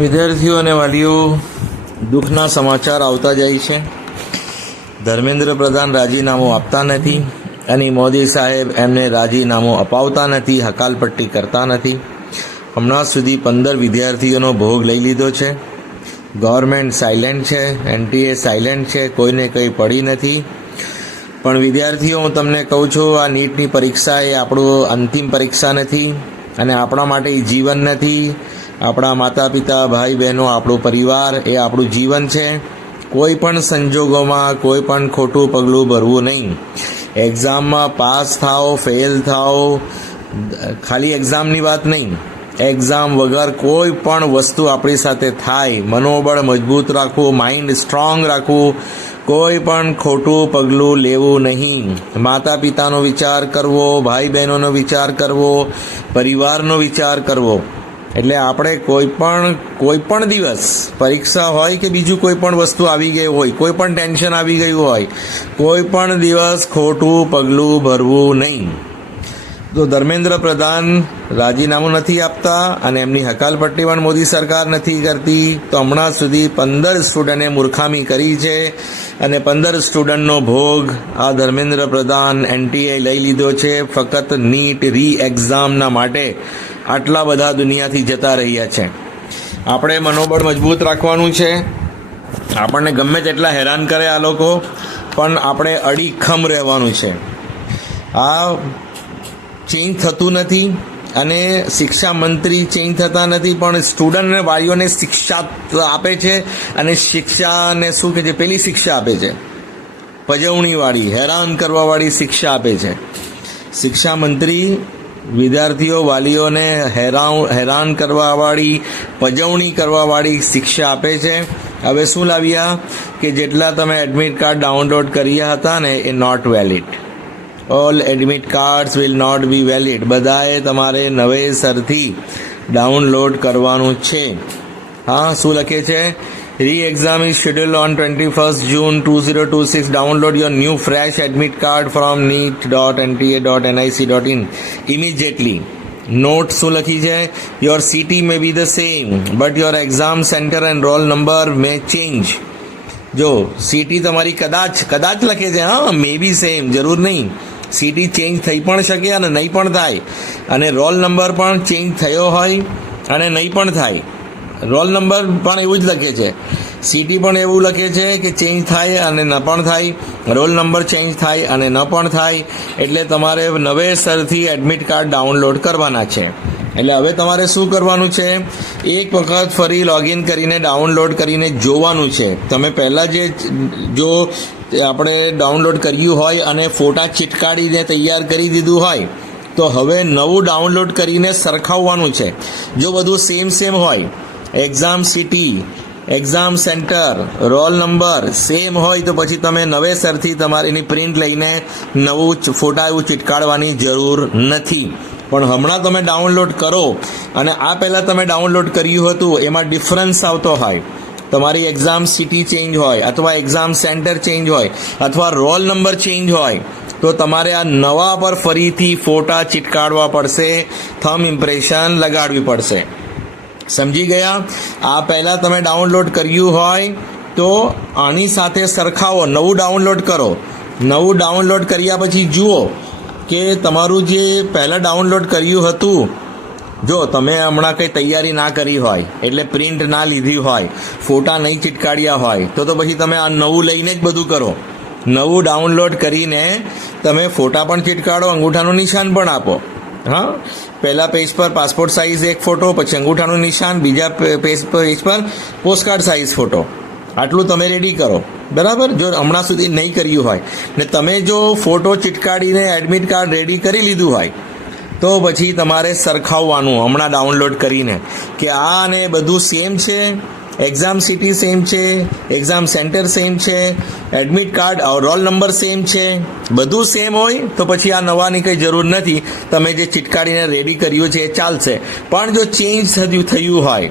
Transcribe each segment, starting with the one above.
વિદ્યાર્થીઓ અને વાલીઓ, દુઃખના સમાચાર આવતા જાય છે. ધર્મેન્દ્ર પ્રધાન રાજીનામું આપતા નથી અને મોદી સાહેબ એમને રાજીનામું અપાવતા નથી, હકાલપટ્ટી કરતા નથી. હમણાં સુધી 15 વિદ્યાર્થીઓનો ભોગ લઈ લીધો છે. ગવર્મેન્ટ સાયલેન્ટ છે, એનટીએ સાયલેન્ટ છે, કોઈને કંઈ પડી નથી. પણ વિદ્યાર્થીઓ, હું તમને કહું છું, આ નીટની પરીક્ષા એ આપણું અંતિમ પરીક્ષા નથી અને આપણા માટે એ જીવન નથી. આપણા માતા પિતા, ભાઈ બહેનો, આપણું પરિવાર એ આપણું જીવન છે. કોઈ પણ સંજોગોમાં કોઈ પણ ખોટું પગલું ભરવું નહીં. એક્ઝામમાં પાસ થાઓ, ફેલ થાઓ, ખાલી એક્ઝામની વાત નહીં, એક્ઝામ વગર કોઈ પણ વસ્તુ આપણી સાથે થાય, મનોબળ મજબૂત રાખવું, માઇન્ડ સ્ટ્રોંગ રાખવું, કોઈ પણ ખોટું પગલું લેવું નહીં. માતા પિતાનો વિચાર કરવો, ભાઈ બહેનોનો વિચાર કરવો, પરિવારનો વિચાર કરવો. એટલે આપણે કોઈ પણ દિવસ પરીક્ષા હોય કે બીજું કોઈ પણ વસ્તુ આવી ગઈ હોય, કોઈ પણ ટેન્શન આવી ગયું હોય, કોઈ પણ દિવસ ખોટું પગલું ભરવું નહીં. તો ધર્મેન્દ્ર પ્રધાન રાજીનામું નથી આપતા અને એમની હકાલપટ્ટી પણ મોદી સરકાર નથી કરતી. તો હમણાં સુધી 15 સ્ટુડન્ટે મૂર્ખામી કરી છે અને 15 સ્ટુડન્ટનો ભોગ આ ધર્મેન્દ્ર પ્રધાન એનટીએ લઈ લીધો છે. ફક્ત નીટ એક્ઝામના માટે આટલા બધા દુનિયાથી જતા રહ્યા છે. આપણે મનોબળ મજબૂત રાખવાનું છે. આપણને ગમે તેટલા હેરાન કરે આ લોકો, પણ આપણે અડીખમ રહેવાનું છે. આ ચેન્જ થતું નથી અને શિક્ષા મંત્રી ચેન્જ થતા નથી, પણ સ્ટુડન્ટ અને વાલીઓને શિક્ષા આપે છે અને શિક્ષાને શું કહે છે, પેલી શિક્ષા આપે છે, પજવણીવાળી, હેરાન કરવાવાળી શિક્ષા આપે છે. શિક્ષા મંત્રી વિદ્યાર્થીઓ વાલીઓને હેરાન કરવાવાળી, પજવણી કરવાવાળી શિક્ષા આપે છે. હવે શું લાવ્યા કે જેટલા તમે એડમિટ કાર્ડ ડાઉનલોડ કર્યા હતા ને એ not valid. All admit cards will not be valid. બધાએ તમારે નવેસરથી ડાઉનલોડ કરવાનું છે. હા, શું લખે છે? Re-exam is scheduled on 21st June 2026. Download your new fresh admit card from neet.nta.nic.in immediately. Note શું લખી છે? Your CT may be the same, but your exam center and roll number may change. જો CT તમારી કદાચ લખે છે, હા, મે બી same, જરૂર નહીં. CT ચેન્જ થઈ પણ શકે અને નહીં પણ થાય, અને રોલ નંબર પણ ચેન્જ થયો હોય અને નહીં પણ થાય. રોલ નંબર પણ એવું જ લખે છે, CT પણ એવું લખે છે કે ચેન્જ થાય અને ન પણ થાય, રોલ નંબર ચેન્જ થાય અને ન પણ થાય. એટલે તમારે નવેસરથી એડમિટ કાર્ડ ડાઉનલોડ કરવાના છે. એટલે હવે તમારે શું કરવાનું છે? એક વખત ફરી લોગિન કરીને ડાઉનલોડ કરીને જોવાનું છે. તમે પહેલાં જો આપણે ડાઉનલોડ કર્યું હોય અને ફોટા ચીટકાડીને તૈયાર કરી દીધું હોય, તો હવે નવું ડાઉનલોડ કરીને સરખાવવાનું છે. જો બધું સેમ હોય, exam city, exam centre, roll number same હોય, તો પછી તમે નવેસરથી તમારીની પ્રિન્ટ લઈને નવું ફોટા એવું ચીટકાડવાની જરૂર નથી. પણ હમણાં તમે ડાઉનલોડ કરો અને આ પહેલાં તમે ડાઉનલોડ કર્યું હતું એમાં ડિફરન્સ આવતો હોય, તમારી એક્ઝામ સિટી ચેન્જ હોય અથવા એક્ઝામ સેન્ટર ચેન્જ હોય અથવા રોલ નંબર ચેન્જ હોય, તો તમારે આ નવા પર ફરીથી ફોટા ચીટકાડવા પડશે, થંબ ઇમ્પ્રેશન લગાડવી પડશે. સમજી ગયા? આ પહેલાં તમે ડાઉનલોડ કર્યું હોય તો આની સાથે સરખાવો, નવું ડાઉનલોડ કરો. નવું ડાઉનલોડ કર્યા પછી જુઓ કે તમારું જે પહેલાં ડાઉનલોડ કર્યું હતું, જો તમે હમણાં કંઈ તૈયારી ના કરી હોય, એટલે પ્રિન્ટ ના લીધી હોય, ફોટા નહીં ચીટકાડ્યા હોય, તો પછી તમે આ નવું લઈને જ બધું કરો. નવું ડાઉનલોડ કરીને તમે ફોટા પણ ચીટકાડો, અંગૂઠાનું નિશાન પણ આપો. હા, પહેલા પેજ પર પાસપોર્ટ સાઇઝ એક ફોટો, પછી અંગૂઠાનું નિશાન, બીજા પેજ પર પોસ્ટકાર્ડ સાઇઝ ફોટો. આટલું તમે રેડી કરો, બરાબર? જો હમણાં સુધી નહીં કર્યું હોય ને તમે જો ફોટો ચીટકાડીને એડમિટ કાર્ડ રેડી કરી લીધું હોય, તો પછી તમારે સરખાવવાનું હમણાં ડાઉનલોડ કરીને કે આ ને બધું સેમ છે, એક્ઝામ સિટી સેમ છે, એક્ઝામ સેન્ટર સેમ છે, admit card roll number same છે. બધું સેમ હોય તો પછી આ નવાની કંઈ જરૂર નથી. તમે જે ચીટકાડીને રેડી કર્યું છે એ ચાલશે. પણ જો ચેન્જ થયું હોય,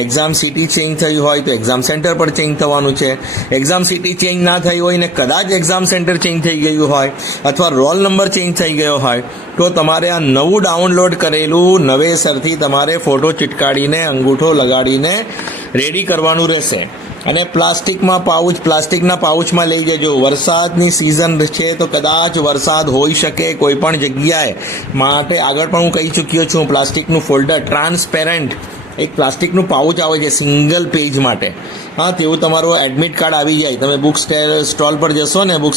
એક્ઝામ સિટી ચેન્જ થયું હોય તો એક્ઝામ સેન્ટર પર ચેન્જ થવાનું છે. એક્ઝામ સિટી ચેન્જ ના થઈ હોય ને કદાચ એક્ઝામ સેન્ટર ચેન્જ થઈ ગયું હોય અથવા રોલ નંબર ચેન્જ થઈ ગયો હોય, તો તમારે આ નવું ડાઉનલોડ કરેલું નવેસરથી તમારે ફોટો ચીટકાડીને અંગૂઠો લગાડીને રેડી કરવાનું રહેશે. અને પ્લાસ્ટિકના પાઉચમાં લઈ જજો. વરસાદની સિઝન છે તો કદાચ વરસાદ હોઈ શકે કોઈ પણ જગ્યાએ, માટે આગળ પણ હું કહી ચૂક્યો છું. પ્લાસ્ટિકનું ફોલ્ડર ટ્રાન્સપેરન્ટ એક પ્લાસ્ટિકનું પાઉચ આવે છે સિંગલ પેજ માટે. હા, તેવું તમારું એડમિટ કાર્ડ આવી જાય. તમે બુક સ્ટોલ પર જશો ને, બુક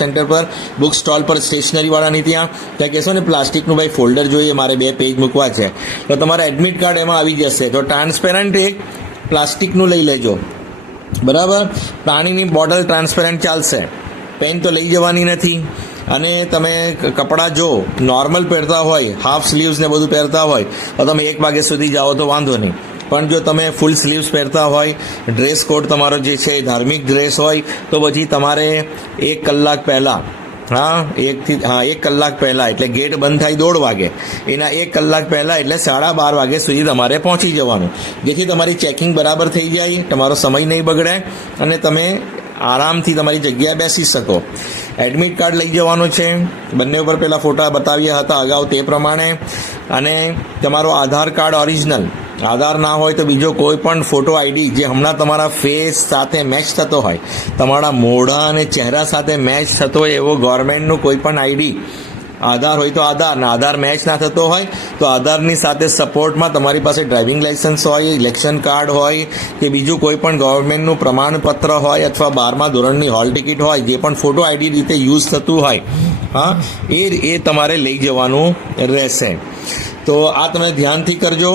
સેન્ટર પર, બુક સ્ટોલ પર સ્ટેશનરીવાળાની ત્યાં કહેશો ને પ્લાસ્ટિકનું ભાઈ ફોલ્ડર જોઈએ, મારે 2 પેજ મૂકવા છે, તો તમારા એડમિટ કાર્ડ એમાં આવી જશે. તો ટ્રાન્સપેરન્ટ એક પ્લાસ્ટિકનું લઈ લેજો, બરાબર. પાણીની બોટલ ટ્રાન્સપેરન્ટ ચાલશે, પેન તો લઈ જવાની નથી. અને તમે કપડાં જો નોર્મલ પહેરતા હોય, હાફ સ્લીવ્સ ને બધું પહેરતા હોય તો તમે 1 વાગ્યા સુધી જાઓ તો વાંધો નહીં. પણ જો તમે ફૂલ સ્લીવ્સ પહેરતા હોય, ડ્રેસ કોડ તમારો જે છે એ ધાર્મિક ડ્રેસ હોય, તો પછી તમારે 1 કલાક પહેલાં, 1 કલાક પહેલાં, એટલે ગેટ બંધ થાય 1:30 વાગે, એના 1 કલાક પહેલાં એટલે 12:30 વાગ્યા સુધી તમારે પહોંચી જવાનું, જેથી તમારી ચેકિંગ બરાબર થઈ જાય, તમારો સમય નહીં બગડે અને તમે આરામથી તમારી જગ્યાએ બેસી શકો. એડમિટ કાર્ડ લઈ જવાનું છે, બંને ઉપર પેલા ફોટા બતાવ્યા હતા અગાઉ તે પ્રમાણે. અને તમારો આધાર કાર્ડ ઓરિજિનલ, આધાર ના હોય તો બીજો કોઈ પણ ફોટો આઈડી જે હમણાં તમારા ફેસ સાથે મેચ થતો હોય, તમારા મોઢા અને ચહેરા સાથે મેચ થતો હોય એવો ગવર્મેન્ટનું કોઈ પણ આઈડી, આધાર હોય તો આધાર, ને આધાર મેચ ના થતો હોય તો આધારની સાથે સપોર્ટમાં તમારી પાસે ડ્રાઇવિંગ લાઇસન્સ હોય, ઇલેક્શન કાર્ડ હોય કે બીજું કોઈ પણ ગવર્મેન્ટનું પ્રમાણપત્ર હોય અથવા 12મા ધોરણની હોલ ટિકિટ હોય, જે પણ ફોટો આઈડી રીતે યુઝ થતું હોય, હા, એ તમારે લઈ જવાનું રહેશે. તો આ તમે ધ્યાનથી કરજો.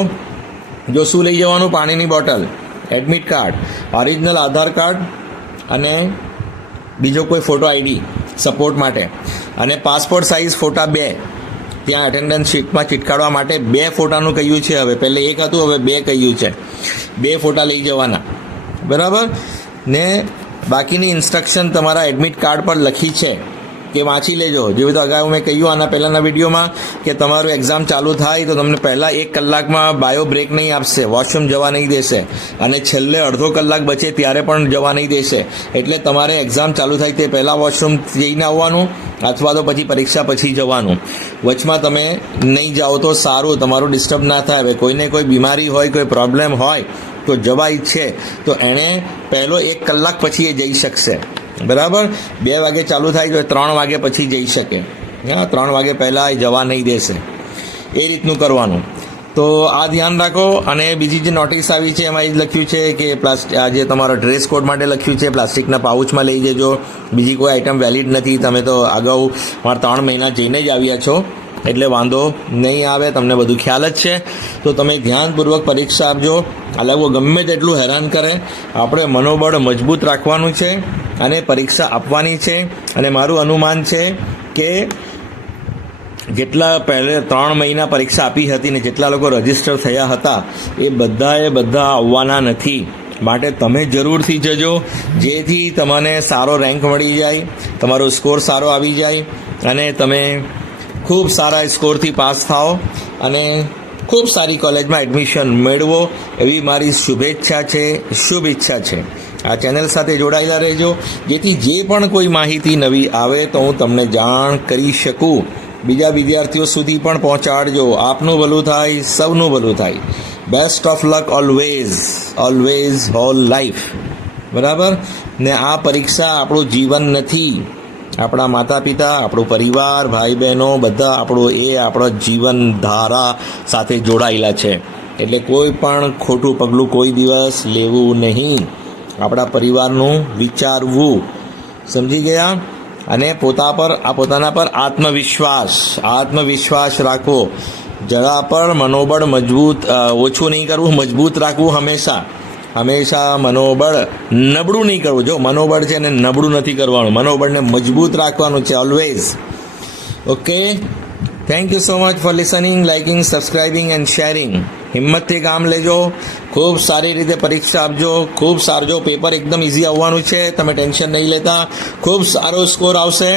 જો શું લઈ જવાનું? પાણીની બોટલ, એડમિટ કાર્ડ, ઓરિજિનલ આધાર કાર્ડ અને બીજો કોઈ ફોટો આઈડી સપોર્ટ માટે, અને પાસપોર્ટ સાઇઝ ફોટા 2 ત્યાં એટેન્ડન્સ શીટમાં ચિટકાડવા માટે 2 ફોટાનું કહ્યું છે. હવે પહેલે 1 હતું, હવે 2 કહ્યું છે. 2 ફોટા લઈ જવાના, બરાબર. ને બાકીની ઇન્સ્ટ્રક્શન તમારા એડમિટ કાર્ડ પર લખી છે કે વાંચી લેજો. જેવી તો અગાઉ મેં કહ્યું આના પહેલાંના વિડીયોમાં કે તમારું એક્ઝામ ચાલુ થાય તો તમને પહેલાં 1 કલાકમાં બાયો બ્રેક નહીં આપશે, વોશરૂમ જવા નહીં દેશે, અને છેલ્લે અડધો કલાક બચે ત્યારે પણ જવા નહીં દેશે. એટલે તમારે એક્ઝામ ચાલુ થાય તે પહેલાં વોશરૂમ જઈને આવવાનું અથવા તો પછી પરીક્ષા પછી જવાનું. વચમાં તમે નહીં જાઓ તો સારું, તમારું ડિસ્ટર્બ ના થાય. હવે કોઈને કોઈ બીમારી હોય, કોઈ પ્રોબ્લેમ હોય તો જવા ઈચ્છે તો એણે પહેલો 1 કલાક પછી એ જઈ શકશે, બરાબર. 2 વાગે ચાલુ થાય તો 3 વાગે પછી જઈ શકે. હા, 3 વાગે પહેલાં એ જવા નહીં દેશે. એ રીતનું કરવાનું. તો આ ધ્યાન રાખો. અને બીજી જે નોટિસ આવી છે એમાં એ જ લખ્યું છે કે આ જે તમારો ડ્રેસ કોડ માટે લખ્યું છે પ્લાસ્ટિકના પાઉચમાં લઈ જજો. બીજી કોઈ આઈટમ વેલિડ નથી. તમે તો અગાઉ 3 મહિના જઈને જ આવ્યા છો એટલે વાંધો નહીં આવે, તમને બધું ખ્યાલ જ છે. તો તમે ધ્યાનપૂર્વક પરીક્ષા આપજો. આ લોકો ગમે તેટલું હેરાન કરે, આપણે મનોબળ મજબૂત રાખવાનું છે અને પરીક્ષા આપવાની છે. અને મારું અનુમાન છે કે જેટલા પહેલે 3 મહિના પરીક્ષા આપી હતી ને જેટલા લોકો રજીસ્ટર થયા હતા એ બધા આવવાના નથી. માટે તમે જરૂરથી જજો, જેથી તમને સારો રેન્ક મળી જાય, તમારો સ્કોર સારો આવી જાય અને તમે ખૂબ સારા સ્કોરથી પાસ થાઓ અને ખૂબ સારી કોલેજમાં એડમિશન મેળવો એવી મારી શુભ ઈચ્છા છે. આ ચેનલ સાથે જોડાયેલા રહેજો, જેથી જે પણ કોઈ માહિતી નવી આવે તો હું તમને જાણ કરી શકું. બીજા વિદ્યાર્થીઓ સુધી પણ પહોંચાડજો. આપનું ભલું થાય, સૌનું ભલું થાય. Best of luck always hall life, બરાબર. ને આ પરીક્ષા આપણું જીવન નથી, આપણા માતા પિતા, આપણું પરિવાર, ભાઈ બહેનો બધા આપણા જીવન ધારા સાથે જોડાયેલા છે. એટલે કોઈ પણ ખોટું પગલું કોઈ દિવસ લેવું નહીં. આપણા પરિવારનું વિચારવું, સમજી ગયા. અને પોતાના પર આત્મવિશ્વાસ રાખવો. જરા પણ મનોબળ ઓછું નહીં કરવું, મજબૂત રાખવું. હંમેશા મનોબળ નબળું નહીં કરવું. જો મનોબળ છે ને નબળું નથી કરવાનું, મનોબળને મજબૂત રાખવાનું છે always. Okay, thank you so much for listening, liking, subscribing and sharing. હિંમતથી કામ લેજો, ખૂબ સારી રીતે પરીક્ષા આપજો. ખૂબ સારું, પેપર એકદમ ઇઝી આવવાનું છે, તમે ટેન્શન નહીં લેતા. ખૂબ સારો સ્કોર આવશે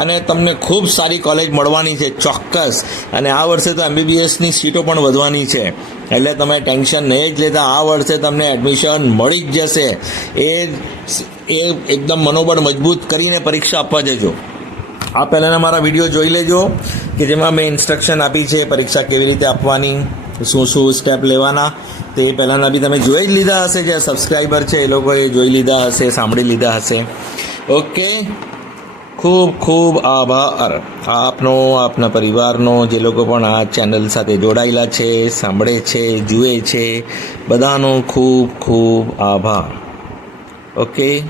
અને તમને ખૂબ સારી કોલેજ મળવાની છે ચોક્કસ. અને આ વર્ષે તો MBBSની સીટો પણ વધવાની છે, એટલે તમે ટેન્શન નહીં જ લેતા. આ વર્ષે તમને એડમિશન મળી જ જશે. એ એકદમ મનોબળ મજબૂત કરીને પરીક્ષા આપવા જજો. આ પહેલાંના મારા વિડીયો જોઈ લેજો કે જેમાં મેં ઇન્સ્ટ્રક્શન આપી છે પરીક્ષા કેવી રીતે આપવાની, શું શું સ્ટેપ લેવાના તે પહેલાંના બી તમે જોઈ જ લીધા હશે. જે સબસ્ક્રાઈબર છે એ લોકોએ જોઈ લીધા હશે, સાંભળી લીધા હશે. ઓકે, ખૂબ ખૂબ આભાર આપનો, આપના પરિવારનો, જે લોકો પણ આ ચેનલ સાથે જોડાયેલા છે, સાંભળે છે, જુએ છે, બધાનો ખૂબ ખૂબ આભાર. ઓકે.